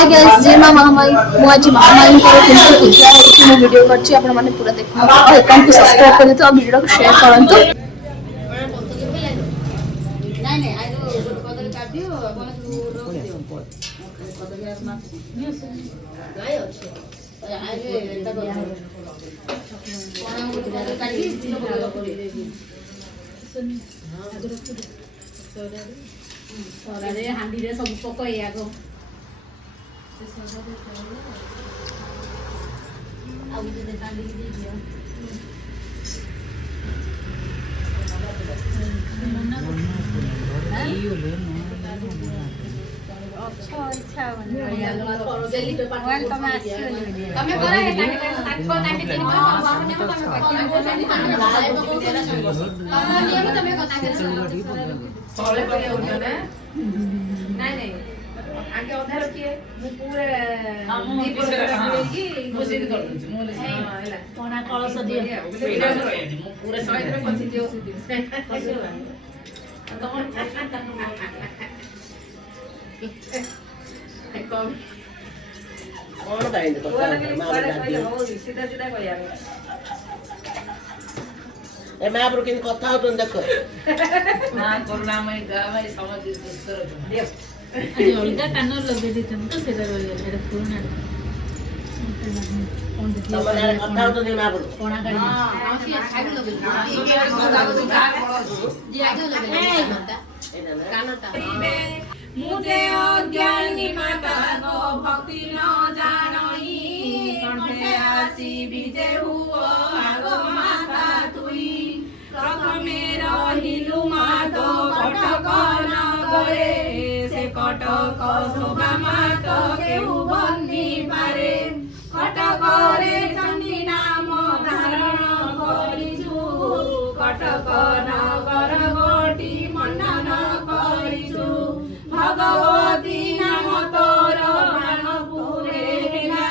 Hi guys जय मां महामाई मु आज महामाई को केमती पूजा होची मो वीडियो करछि आपण माने पूरा देखो और अकाउंट को सब्सक्राइब कर दो और वीडियो को शेयर करंतु नाही नाही आइ गोटे कदली काटियो आपण रोक दियो कदली आर माछ गाय अछि आइले एटा कर कोन गोटे कदली काटी दिनो कर देबी सुन आगु रख दे सोरा रे हांडी रे सब पकई आगो आउ जे हांडी दे दियो अच्छा इच्छा बने जल्दी पे पान तमे आछियो तमे करे हे ताको ताके दिन को बाबू ने तमे नियम तमे कथा करे सोले पड़े हो ना नहीं नहीं आगे अधा रखिए मु पूरे दी की घोषित कर दूं मु हैला कोना कलश दिए मु पूरे सहित में पछी दियो तम कौन दाइंद सीधा सीधा कहया ए महाप्रभु किन कथा होतन देखो हां करुणामय गामय समाज दुष्कर दियो अरे अलगा कानर लगे देतन तो सेदा रहले एटा पूर्ण तमने कथा होतन महाप्रभु कोना गाड़ी हां सी साइड लगे जी आगे लगे कानटा मुझे अज्ञानी माता गो भक्ति न जानई कंठे आसी विजय हुओ आगो माता तुई प्रथमे रहिलु मातो कटक नगरे से कटक शोभा मातो केहु बन्नी पारे कटक रे चंडी नाम धारण करिछु कटक नगर गोटी मण्डन करिछु भगवती नाम तोर मानपुरे हेला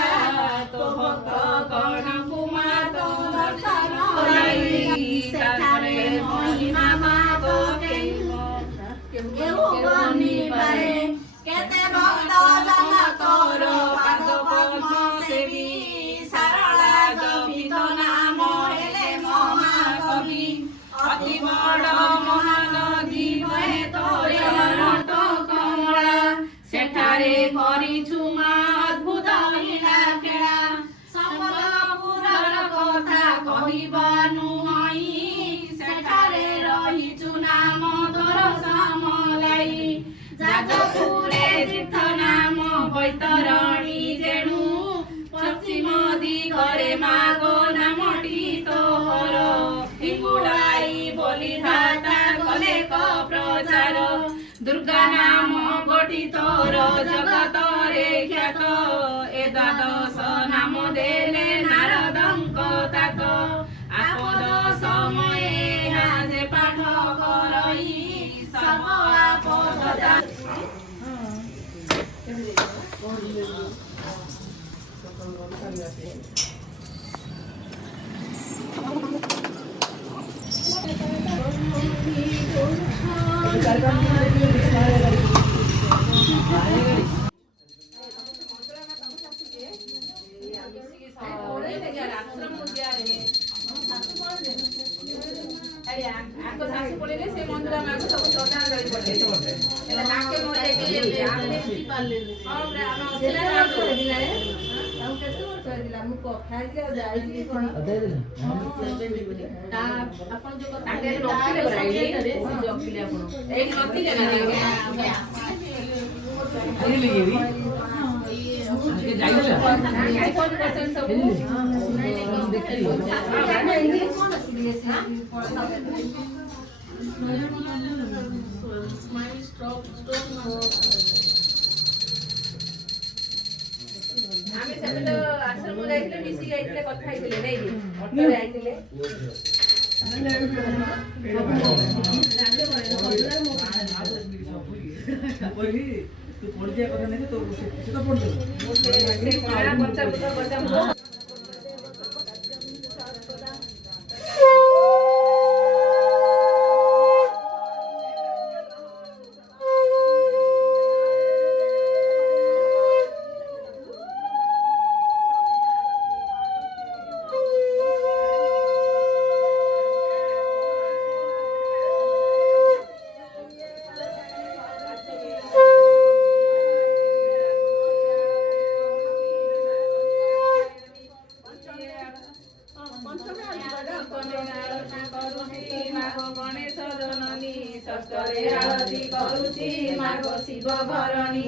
तो भक्त गण कुमार दर्शन करी सेठारे महिमा मागो केहु बनी पारे केते भक्त जन तोर पाद पद्म सेवी सरला जपित नाम हेले महाकवि अति बड़ महानदी बहे तोर सेठारे करिछु मा अद्भुत लीला खेला संबलपुरर कथा कहिबानु हई सेठारे रहिछु नाम तोर समलाई जाजपुरे तीर्थ नाम बैतरणी जेणु पश्चिम दिगरे मागो नामटी तोहर हिंगुड़ाई बोली धाता कले क प्रचार दुर्गा नाम गोटी तोर जगत रे ख्यात ए द्वादश नाम देले नारदंक तात आपद समये हाजे पाठ करई सर्व आपद आश्रम जाइले मिसी जाइले कथा आइले नै ऑटो रे आइले पहिली तू पढ़ दिया कथा नहीं तो से तो पढ़ दे से बड़ा बच्चा बच्चा गणेश जननी सप्तरे आरती करुची माघ शिव भरणी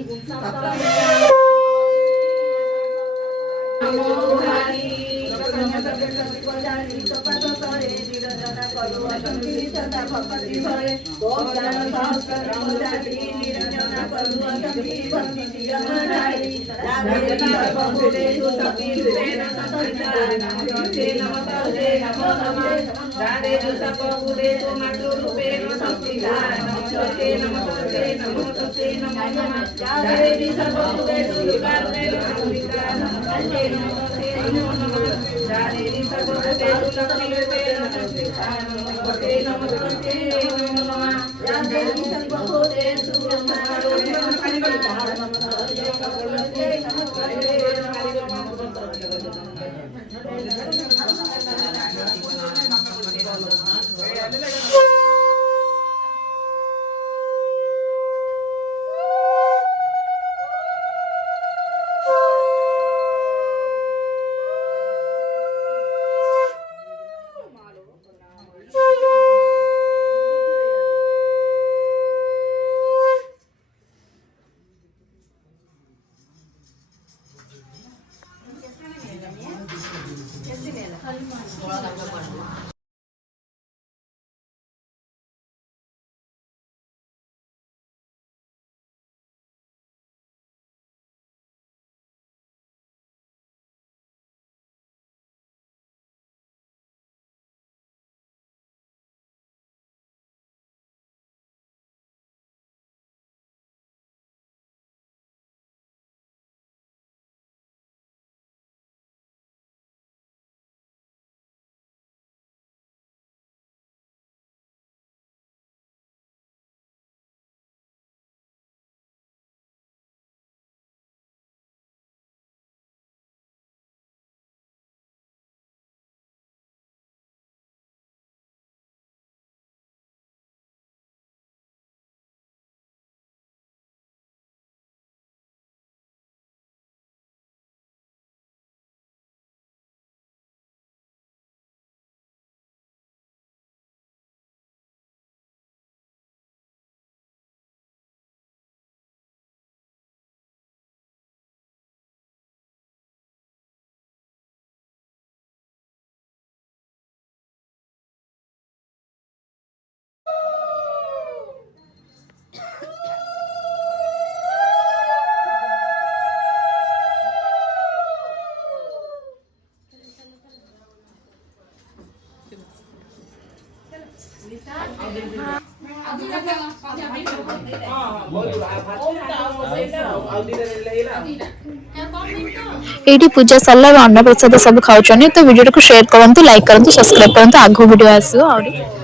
एठी पूजा सरला अन्न प्रसाद सब खाउछनी तो वीडियो को शेयर करंतु लाइक करंतु सब्सक्राइब करंतु आगो वीडियो आसो आउरी।